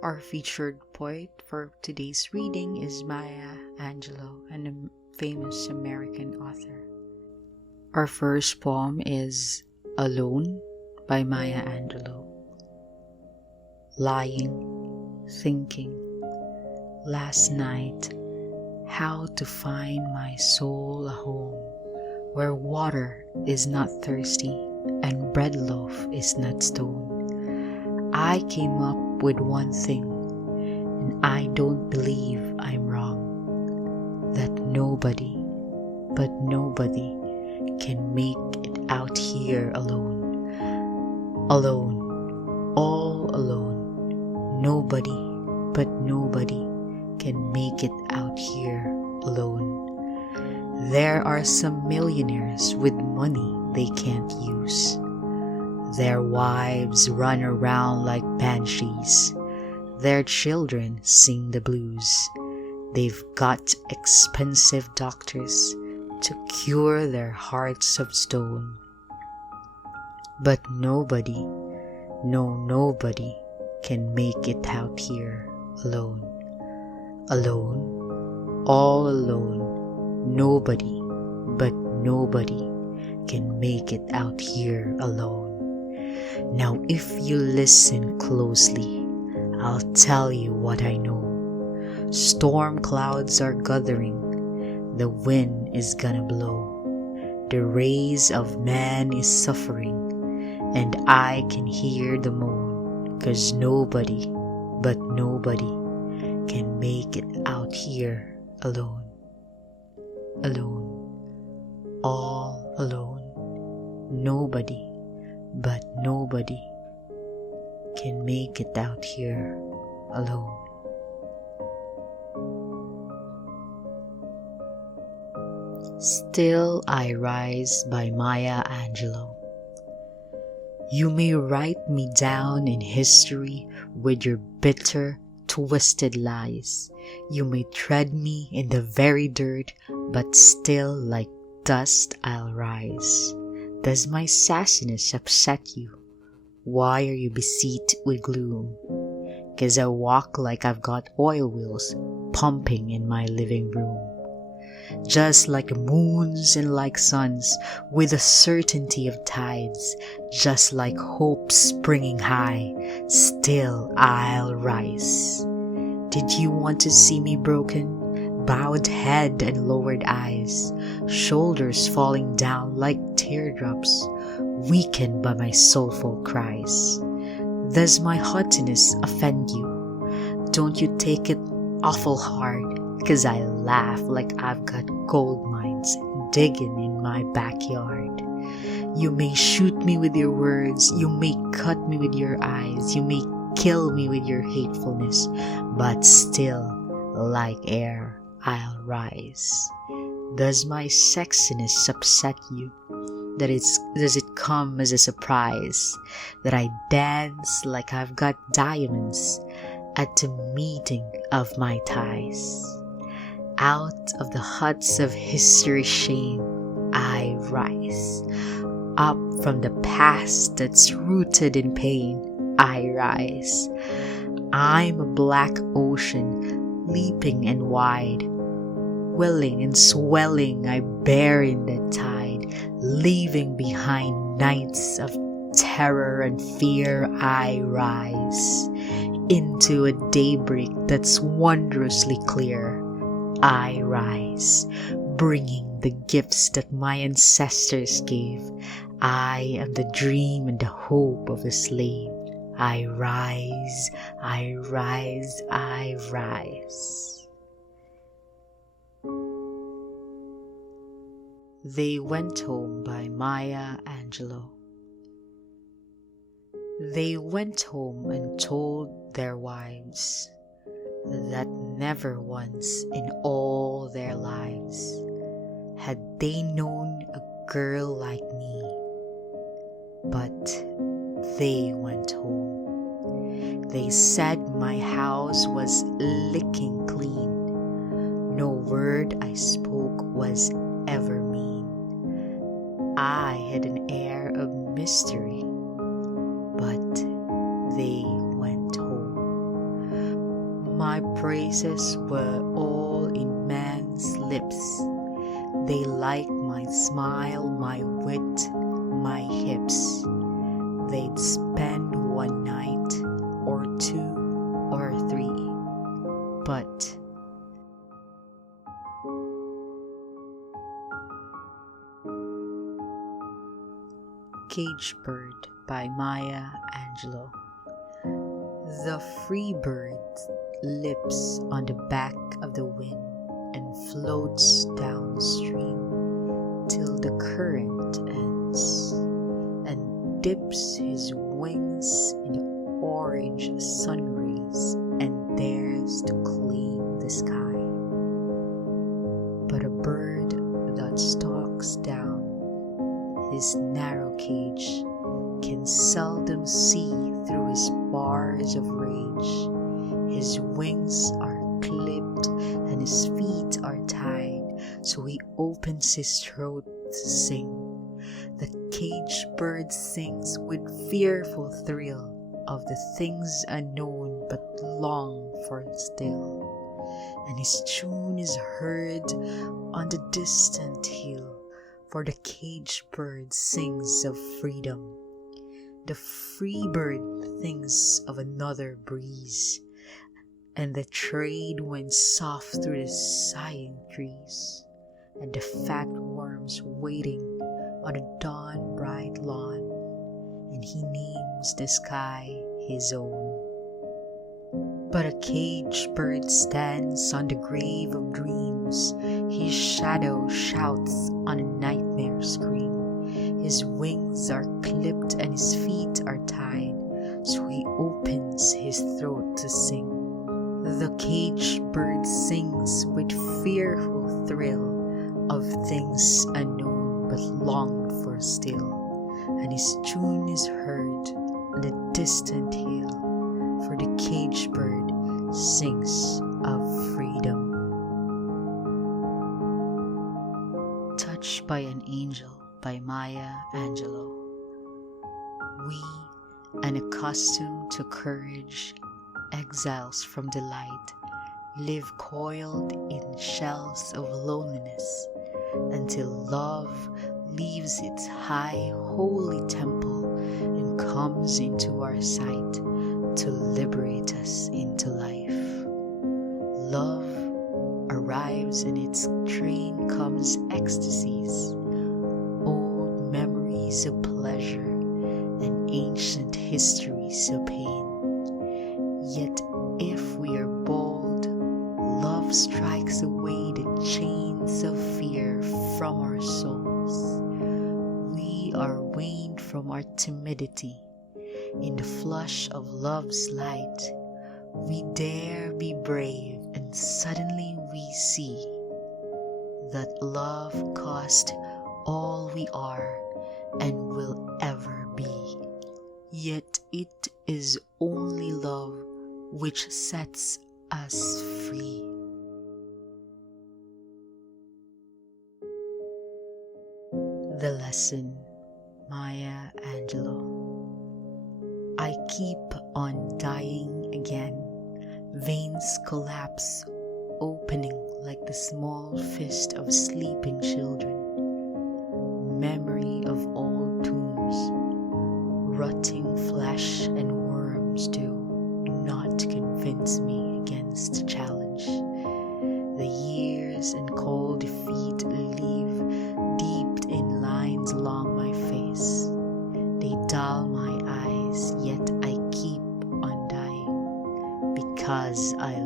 Our featured poet for today's reading is Maya Angelou, a famous American author. Our first poem is Alone by Maya Angelou. Lying, thinking, last night, how to find my soul a home where water is not thirsty and bread loaf is not stone. I came up with one thing, and I don't believe I'm wrong, that nobody, but nobody, can make it out here alone. Alone, all alone. Nobody, but nobody, can make it out here alone. There are some millionaires with money they can't use. Their wives run around like banshees. Their children sing the blues. They've got expensive doctors to cure their hearts of stone. But nobody, no nobody, can make it out here alone. Alone, all alone. Nobody, but nobody, can make it out here alone. Now if you listen closely, I'll tell you what I know. Storm clouds are gathering, the wind is gonna blow. The race of man is suffering, and I can hear the moan, 'cause nobody, but nobody, can make it out here alone. Alone, all alone. Nobody, but nobody, can make it out here alone. Still I Rise by Maya Angelou. You may write me down in history with your bitter, twisted lies. You may tread me in the very dirt, but still like dust I'll rise. Does my sassiness upset you? Why are you beset with gloom? 'Cause I walk like I've got oil wheels pumping in my living room. Just like moons and like suns, with the certainty of tides, just like hope springing high, still I'll rise. Did you want to see me broken? Bowed head and lowered eyes, shoulders falling down like teardrops, weakened by my soulful cries. Does my haughtiness offend you? Don't you take it awful hard, 'cause I laugh like I've got gold mines digging in my backyard. You may shoot me with your words, you may cut me with your eyes, you may kill me with your hatefulness, but still, like air, I'll rise. Does my sexiness upset you? Does it come as a surprise that I dance like I've got diamonds at the meeting of my ties? Out of the huts of history's shame I rise. Up from the past that's rooted in pain I rise. I'm a black ocean, leaping and wide. Welling and swelling I bear in the tide, leaving behind nights of terror and fear I rise. Into a daybreak that's wondrously clear I rise, bringing the gifts that my ancestors gave. I am the dream and the hope of a slave. I rise, I rise, I rise. They Went Home by Maya Angelou. They went home and told their wives that never once in all their lives had they known a girl like me. But they went home. They said my house was licking clean. No word I spoke was ever mean. I had an air of mystery, but they went home. my praises were all in man's lips. They like my smile, my wit, my hips. They'd spend one night, or two, or three, but Cage Bird by Maya Angelou. The free bird lips on the back of the wind and floats downstream till the current ends, and dips his wings in the orange sun rays and dares to claim the sky. But a bird that stalks down his narrow cage can seldom see through his bars of rage. His wings are clipped and his feet are tied, so he opens his throat to sing. The cage bird sings with fearful thrill of the things unknown but long for still, and his tune is heard on the distant hill, for the cage bird sings of freedom. The free bird thinks of another breeze, and the trade winds soft through the sighing trees, and the fat worms waiting on the dawn bright lawn, and he names the sky his own. But a cage bird stands on the grave of dreams. His shadow shouts on a nightmare scream. His wings are clipped and his feet are tied, so he opens his throat to sing. The cage bird sings with fearful thrill of things unknown but longed for still, and his tune is heard on the distant hill, for the cage bird sings of freedom. Touched by an Angel by Maya Angelou. We, unaccustomed to courage, exiles from delight, live coiled in shells of loneliness until love leaves its high holy temple and comes into our sight to liberate us into life. Love arrives and its train comes ecstasies, old memories of pleasure and ancient histories of pain. Yet if we are bold, love strikes away the chains of fear from our souls. We are weaned from our timidity. In the flush of love's light, we dare be brave, and suddenly we see that love cost all we are and will ever be. Yet it is only love which sets us free. The lesson, Maya Angelou. I keep on dying again. Veins collapse, opening like the small fist of sleeping children. Memory of old tombs, rotting flesh and worms do not convince me against challenge. The years and cold defeat leave deep in lines along my face. They dull my eyes, yet I keep on dying because I